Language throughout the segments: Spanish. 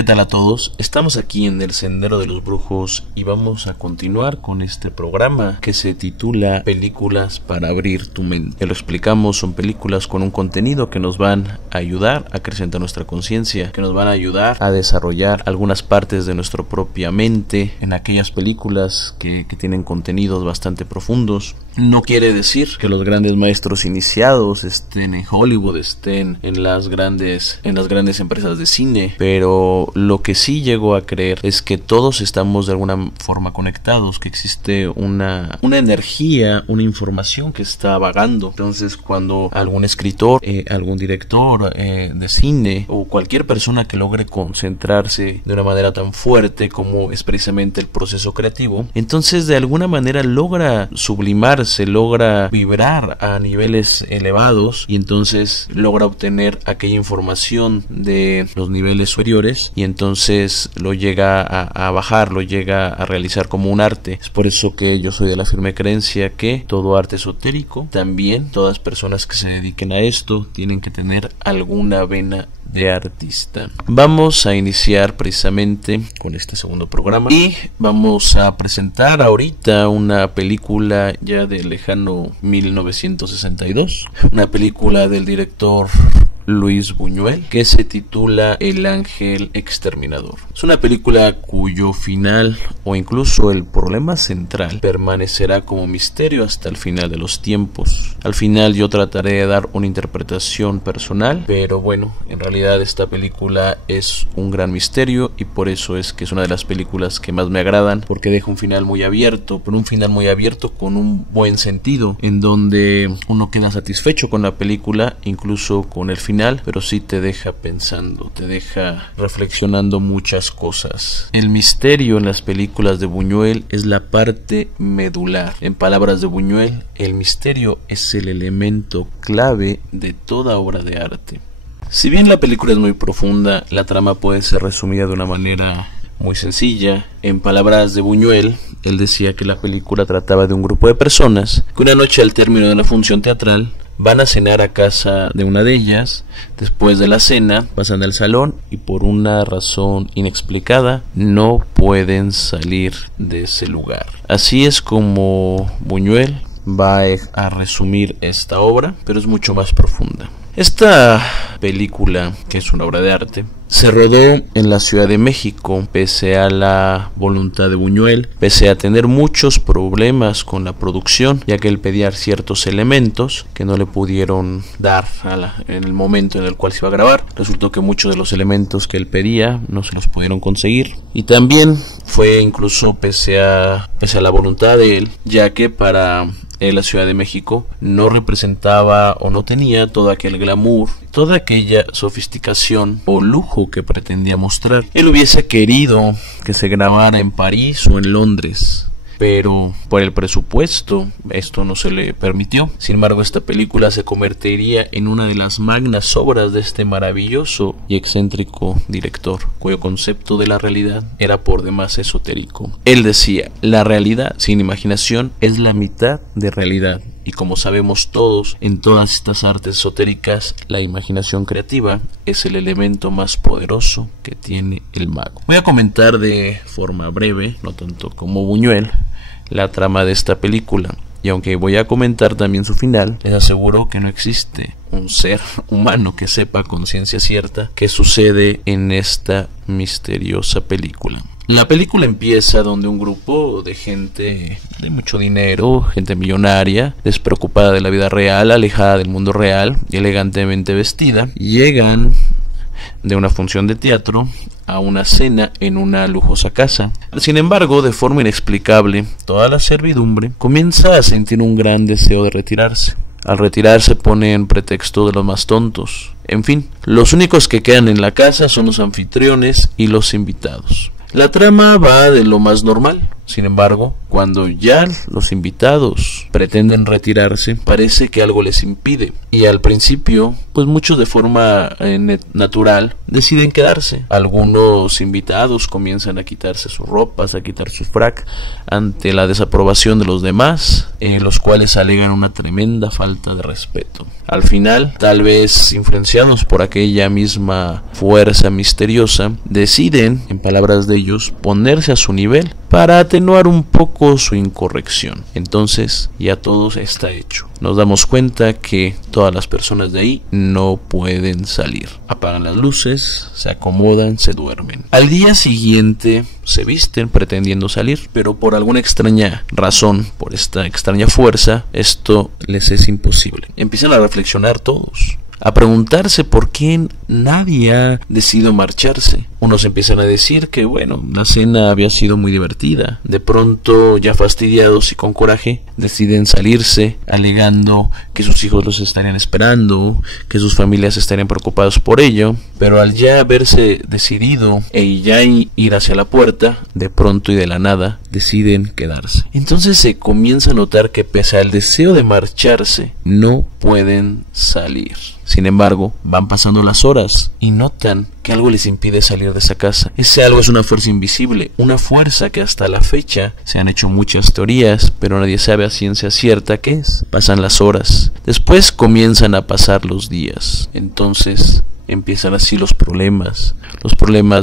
¿Qué tal a todos? Estamos aquí en el Sendero de los Brujos y vamos a continuar con este programa que se titula Películas para abrir tu mente. Que lo explicamos, son películas con un contenido que nos van a ayudar a acrecentar nuestra conciencia, que nos van a ayudar a desarrollar algunas partes de nuestra propia mente en aquellas películas que tienen contenidos bastante profundos. No quiere decir que los grandes maestros iniciados estén en Hollywood, estén en las grandes empresas de cine, pero lo que sí llego a creer es que todos estamos de alguna forma conectados, que existe una energía, una información que está vagando. Entonces, cuando algún escritor, algún director de cine o cualquier persona que logre concentrarse de una manera tan fuerte como es precisamente el proceso creativo, entonces de alguna manera logra sublimarse, logra vibrar a niveles elevados y entonces logra obtener aquella información de los niveles superiores y entonces lo llega a bajar, lo llega a realizar como un arte. Es por eso que yo soy de la firme creencia que todo arte esotérico, también todas personas que se dediquen a esto, tienen que tener alguna vena de artista. Vamos a iniciar precisamente con este segundo programa y vamos a presentar ahorita una película ya del lejano 1962, una película del director Luis Buñuel que se titula El Ángel Exterminador. Es una película cuyo final o incluso el problema central permanecerá como misterio hasta el final de los tiempos. Al final yo trataré de dar una interpretación personal, pero bueno, en realidad esta película es un gran misterio y por eso es que es una de las películas que más me agradan, porque deja un final muy abierto, pero un final muy abierto con un buen sentido, en donde uno queda satisfecho con la película, incluso con el final, pero sí te deja pensando, te deja reflexionando muchas cosas. El misterio en las películas de Buñuel es la parte medular. En palabras de Buñuel, el misterio es el elemento clave de toda obra de arte. Si bien la película es muy profunda, la trama puede ser resumida de una manera muy sencilla. En palabras de Buñuel, él decía que la película trataba de un grupo de personas que una noche al término de la función teatral van a cenar a casa de una de ellas. Después de la cena pasan al salón y por una razón inexplicada no pueden salir de ese lugar. Así es como Buñuel va a resumir esta obra, pero es mucho más profunda. Esta película, que es una obra de arte, se rodó en la Ciudad de México, pese a la voluntad de Buñuel, pese a tener muchos problemas con la producción, ya que él pedía ciertos elementos que no le pudieron dar en el momento en el cual se iba a grabar. Resultó que muchos de los elementos que él pedía no se los pudieron conseguir, y también fue incluso pese a la voluntad de él, ya que para la Ciudad de México no representaba o no tenía todo aquel glamour, toda aquella sofisticación o lujo que pretendía mostrar. Él hubiese querido que se grabara en París o en Londres, pero por el presupuesto esto no se le permitió. Sin embargo, esta película se convertiría en una de las magnas obras de este maravilloso y excéntrico director, cuyo concepto de la realidad era por demás esotérico. Él decía: la realidad sin imaginación es la mitad de realidad. Y como sabemos todos, en todas estas artes esotéricas, la imaginación creativa es el elemento más poderoso que tiene el mago. Voy a comentar de forma breve, no tanto como Buñuel, la trama de esta película. Y aunque voy a comentar también su final, les aseguro que no existe un ser humano que sepa con ciencia cierta qué sucede en esta misteriosa película. La película empieza donde un grupo de gente de mucho dinero, gente millonaria, despreocupada de la vida real, alejada del mundo real y elegantemente vestida, llegan de una función de teatro a una cena en una lujosa casa. Sin embargo, de forma inexplicable, toda la servidumbre comienza a sentir un gran deseo de retirarse. Al retirarse ponen pretexto de los más tontos. En fin, los únicos que quedan en la casa son los anfitriones y los invitados. La trama va de lo más normal. Sin embargo, cuando ya los invitados pretenden retirarse, parece que algo les impide. Y al principio, pues muchos de forma natural deciden quedarse. Algunos invitados comienzan a quitarse sus ropas, a quitar su frac ante la desaprobación de los demás, los cuales alegan una tremenda falta de respeto. Al final, tal vez influenciados por aquella misma fuerza misteriosa, deciden, en palabras de ellos, ponerse a su nivel para atenuar un poco su incorrección. Entonces ya todo está hecho. Nos damos cuenta que todas las personas de ahí no pueden salir. Apagan las luces, se acomodan, se duermen. Al día siguiente se visten pretendiendo salir, pero por alguna extraña razón, por esta extraña fuerza, esto les es imposible. Empiezan a reflexionar todos, a preguntarse por qué nadie ha decidido marcharse. Unos empiezan a decir que bueno, la cena había sido muy divertida. De pronto, ya fastidiados y con coraje, deciden salirse, alegando que sus hijos los estarían esperando, que sus familias estarían preocupados por ello. Pero al ya haberse decidido ya ir hacia la puerta, de pronto y de la nada, deciden quedarse. Entonces se comienza a notar que pese al deseo de marcharse, no pueden salir. Sin embargo, van pasando las horas y notan que algo les impide salir de esa casa. Ese algo es una fuerza invisible, una fuerza que hasta la fecha se han hecho muchas teorías, pero nadie sabe a ciencia cierta qué es. Pasan las horas, después comienzan a pasar los días. Entonces empiezan así los problemas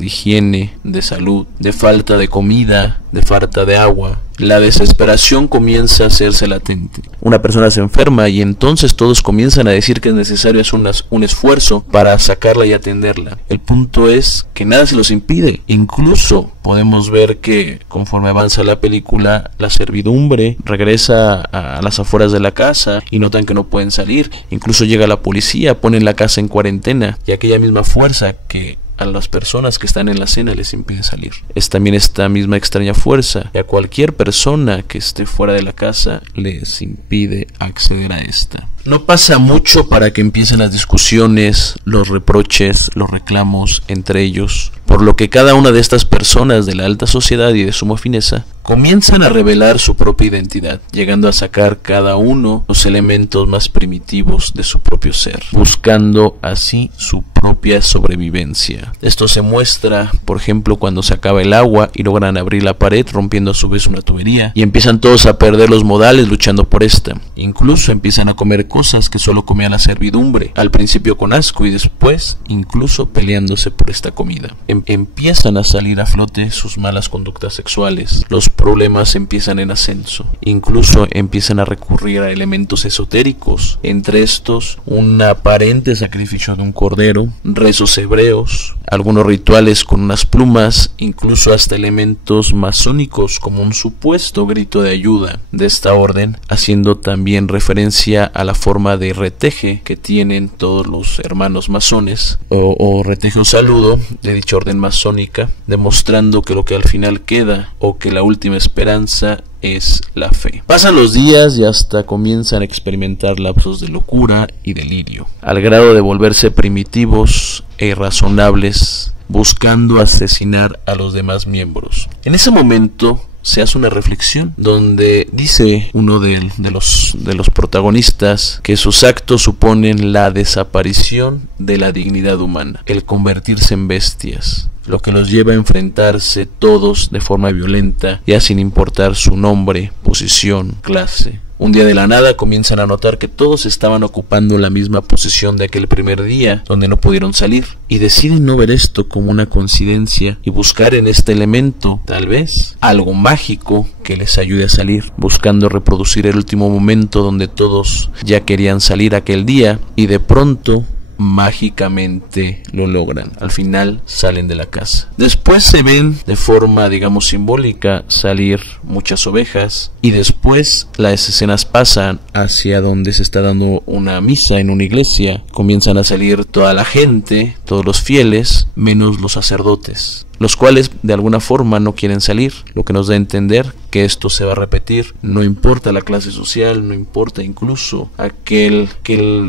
de higiene, de salud, de falta de comida, de falta de agua. La desesperación comienza a hacerse latente. Una persona se enferma y entonces todos comienzan a decir que es necesario hacer un esfuerzo para sacarla y atenderla. El punto es que nada se los impide. Incluso podemos ver que conforme avanza la película, la servidumbre regresa a las afueras de la casa y notan que no pueden salir. Incluso llega la policía, ponen la casa en cuarentena y aquella misma fuerza que a las personas que están en la cena les impide salir. Es también esta misma extraña fuerza que a cualquier persona que esté fuera de la casa les impide acceder a esta. No pasa mucho para que empiecen las discusiones, los reproches, los reclamos entre ellos, por lo que cada una de estas personas de la alta sociedad y de suma fineza comienzan a revelar su propia identidad, llegando a sacar cada uno los elementos más primitivos de su propio ser, buscando así su propia sobrevivencia. Esto se muestra, por ejemplo, cuando se acaba el agua y logran abrir la pared, rompiendo a su vez una tubería, y empiezan todos a perder los modales luchando por esta. Incluso empiezan a comer cosas que solo comía la servidumbre, al principio con asco y después incluso peleándose por esta comida. Empiezan a salir a flote sus malas conductas sexuales, los problemas empiezan en ascenso, incluso empiezan a recurrir a elementos esotéricos, entre estos un aparente sacrificio de un cordero, rezos hebreos, algunos rituales con unas plumas, incluso hasta elementos masónicos como un supuesto grito de ayuda de esta orden, haciendo también referencia a la forma de reteje que tienen todos los hermanos masones o reteje o saludo de dicha orden masónica, demostrando que lo que al final queda o que la última esperanza es la fe. Pasan los días y hasta comienzan a experimentar lapsos de locura y delirio, al grado de volverse primitivos e irrazonables, buscando asesinar a los demás miembros. En ese momento se hace una reflexión donde dice uno de los protagonistas que sus actos suponen la desaparición de la dignidad humana, el convertirse en bestias, lo que los lleva a enfrentarse todos de forma violenta, ya sin importar su nombre, posición, clase. Un día de la nada comienzan a notar que todos estaban ocupando la misma posición de aquel primer día donde no pudieron salir, y deciden no ver esto como una coincidencia y buscar en este elemento tal vez algo mágico que les ayude a salir, buscando reproducir el último momento donde todos ya querían salir aquel día y de pronto mágicamente lo logran. Al final salen de la casa. Después se ven de forma, digamos, simbólica salir muchas ovejas, y después las escenas pasan hacia donde se está dando una misa en una iglesia. Comienzan a salir toda la gente, todos los fieles, menos los sacerdotes, los cuales de alguna forma no quieren salir, lo que nos da a entender que esto se va a repetir, no importa la clase social, no importa incluso aquel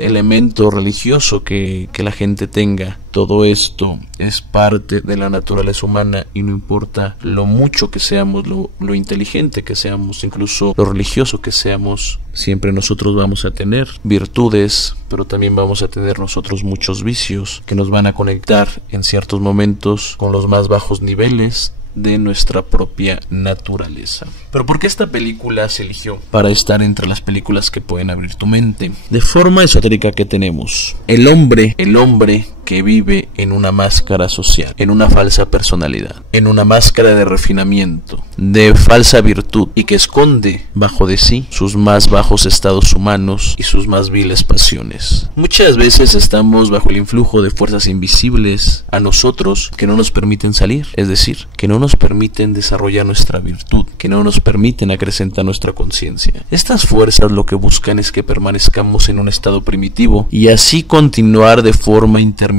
elemento religioso que la gente tenga, Todo esto es parte de la naturaleza humana y no importa lo mucho que seamos, lo inteligente que seamos, incluso lo religioso que seamos, siempre nosotros vamos a tener virtudes, pero también vamos a tener nosotros muchos vicios que nos van a conectar en ciertos momentos con los más bajos niveles de nuestra propia naturaleza. Pero ¿por qué esta película se eligió para estar entre las películas que pueden abrir tu mente? De forma esotérica, que tenemos el hombre que vive en una máscara social, en una falsa personalidad, en una máscara de refinamiento, de falsa virtud, y que esconde bajo de sí sus más bajos estados humanos y sus más viles pasiones. Muchas veces estamos bajo el influjo de fuerzas invisibles a nosotros que no nos permiten salir, es decir, que no nos permiten desarrollar nuestra virtud, que no nos permiten acrecentar nuestra conciencia. Estas fuerzas lo que buscan es que permanezcamos en un estado primitivo y así continuar de forma interminable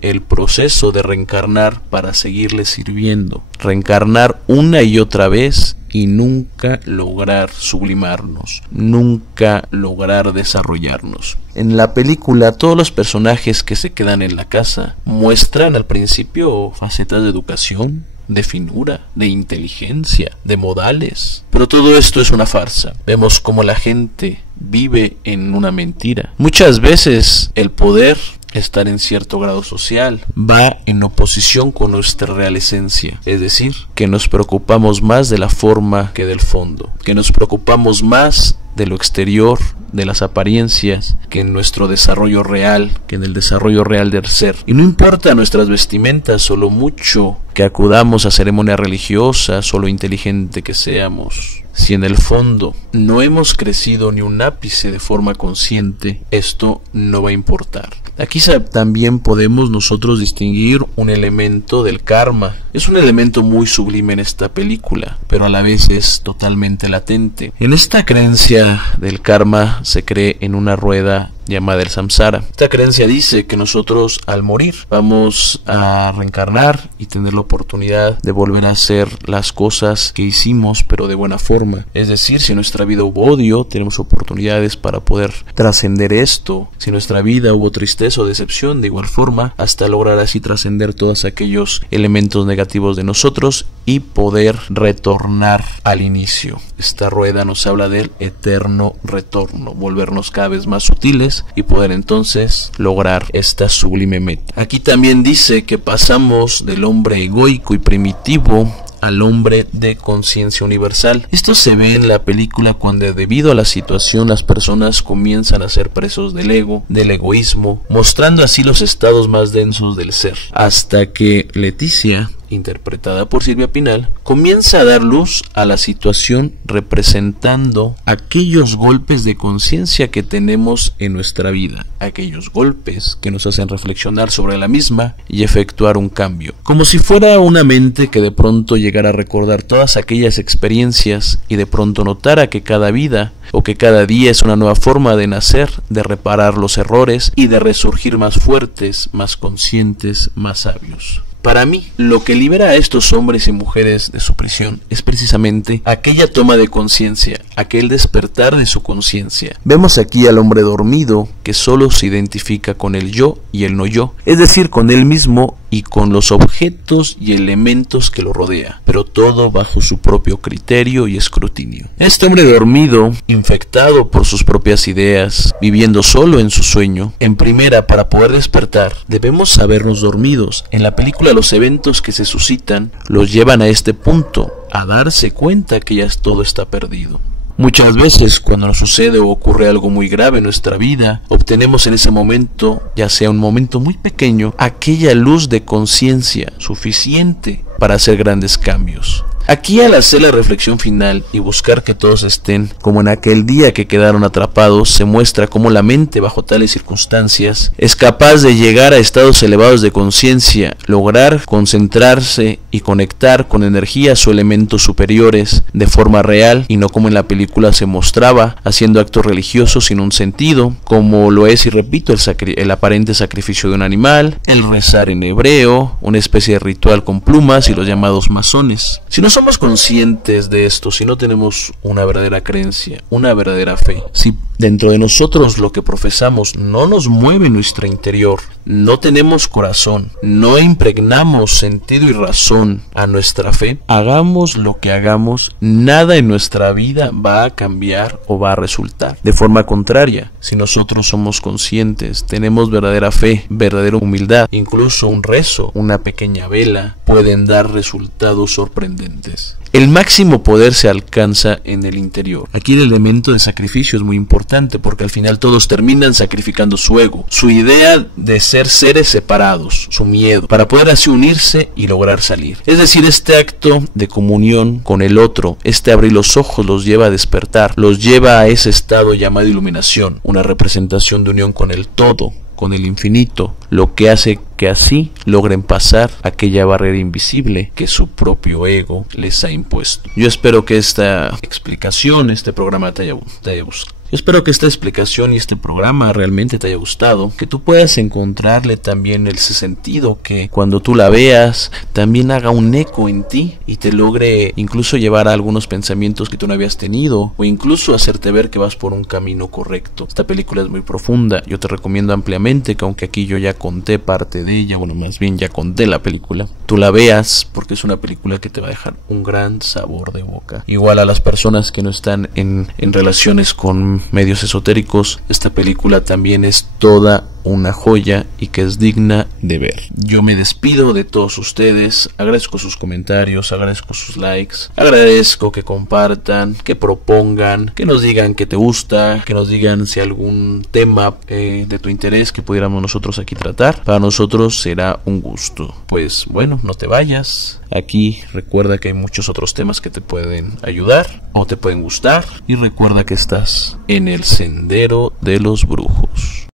el proceso de reencarnar para seguirle sirviendo, reencarnar una y otra vez y nunca lograr sublimarnos, nunca lograr desarrollarnos. En la película, todos los personajes que se quedan en la casa muestran al principio facetas de educación, de finura, de inteligencia, de modales, pero todo esto es una farsa. Vemos cómo la gente vive en una mentira. Muchas veces el poder, estar en cierto grado social, va en oposición con nuestra real esencia, es decir, que nos preocupamos más de la forma que del fondo, que nos preocupamos más de lo exterior, de las apariencias, que en nuestro desarrollo real, que en el desarrollo real del ser. Y no importa nuestras vestimentas o lo mucho que acudamos a ceremonias religiosas o lo inteligente que seamos, si en el fondo no hemos crecido ni un ápice de forma consciente, esto no va a importar. Aquí también podemos nosotros distinguir un elemento del karma. Es un elemento muy sublime en esta película, pero a la vez es totalmente latente. En esta creencia del karma se cree en una rueda llamada el samsara. Esta creencia dice que nosotros al morir vamos a reencarnar y tener la oportunidad de volver a hacer las cosas que hicimos, pero de buena forma. Es decir, si en nuestra vida hubo odio, tenemos oportunidades para poder trascender esto. Si en nuestra vida hubo tristeza o decepción, de igual forma, hasta lograr así trascender todos aquellos elementos negativos de nosotros y poder retornar al inicio. Esta rueda nos habla del eterno retorno, volvernos cada vez más sutiles y poder entonces lograr esta sublime meta. Aquí también dice que pasamos del hombre egoico y primitivo al hombre de conciencia universal. Esto se ve en la película cuando debido a la situación las personas comienzan a ser presos del ego, del egoísmo, mostrando así los estados más densos del ser, hasta que Leticia, interpretada por Silvia Pinal, comienza a dar luz a la situación representando aquellos golpes de conciencia que tenemos en nuestra vida, aquellos golpes que nos hacen reflexionar sobre la misma y efectuar un cambio, como si fuera una mente que de pronto llegara a recordar todas aquellas experiencias y de pronto notara que cada vida o que cada día es una nueva forma de nacer, de reparar los errores y de resurgir más fuertes, más conscientes, más sabios. Para mí, lo que libera a estos hombres y mujeres de su prisión es precisamente aquella toma de conciencia, aquel despertar de su conciencia. Vemos aquí al hombre dormido que solo se identifica con el yo y el no yo, es decir, con él mismo y con los objetos y elementos que lo rodea, pero todo bajo su propio criterio y escrutinio. Este hombre dormido, infectado por sus propias ideas, viviendo solo en su sueño, en primera, para poder despertar, debemos sabernos dormidos. En la película los eventos que se suscitan los llevan a este punto, a darse cuenta que ya todo está perdido. Muchas veces cuando nos sucede o ocurre algo muy grave en nuestra vida, obtenemos en ese momento, ya sea un momento muy pequeño, aquella luz de conciencia suficiente para hacer grandes cambios. Aquí, al hacer la reflexión final y buscar que todos estén como en aquel día que quedaron atrapados, se muestra cómo la mente bajo tales circunstancias es capaz de llegar a estados elevados de conciencia, lograr concentrarse y conectar con energías o elementos superiores de forma real y no como en la película se mostraba, haciendo actos religiosos sin un sentido, como lo es, y repito, el aparente sacrificio de un animal, el rezar en hebreo, una especie de ritual con plumas y los llamados masones. Si no somos conscientes de esto, si no tenemos una verdadera creencia, una verdadera fe, si dentro de nosotros lo que profesamos no nos mueve nuestro interior, no tenemos corazón, no impregnamos sentido y razón a nuestra fe, hagamos lo que hagamos, nada en nuestra vida va a cambiar o va a resultar. De forma contraria, si nosotros somos conscientes, tenemos verdadera fe, verdadera humildad, incluso un rezo, una pequeña vela, pueden dar resultados sorprendentes. El máximo poder se alcanza en el interior. Aquí el elemento de sacrificio es muy importante porque al final todos terminan sacrificando su ego, su idea de ser seres separados, su miedo, para poder así unirse y lograr salir. Es decir, este acto de comunión con el otro, este abrir los ojos los lleva a despertar, los lleva a ese estado llamado iluminación, una representación de unión con el todo, con el infinito, lo que hace que así logren pasar aquella barrera invisible que su propio ego les ha impuesto. Yo espero que esta explicación, este programa te haya gustado. Yo espero que esta explicación y este programa realmente te haya gustado, que tú puedas encontrarle también ese sentido, que cuando tú la veas también haga un eco en ti y te logre incluso llevar a algunos pensamientos que tú no habías tenido o incluso hacerte ver que vas por un camino correcto. Esta película es muy profunda, yo te recomiendo ampliamente que aunque aquí yo ya conté parte de ella, bueno, más bien ya conté la película, tú la veas porque es una película que te va a dejar un gran sabor de boca. Igual a las personas que no están en relaciones con medios esotéricos, esta película también es toda una joya y que es digna de ver. Yo me despido de todos ustedes, agradezco sus comentarios, agradezco sus likes, agradezco que compartan, que propongan, que nos digan que te gusta, que nos digan si algún tema de tu interés que pudiéramos nosotros aquí tratar. Para nosotros será un gusto. Pues bueno, no te vayas. Aquí recuerda que hay muchos otros temas que te pueden ayudar o te pueden gustar, y recuerda que estás en el sendero de los brujos.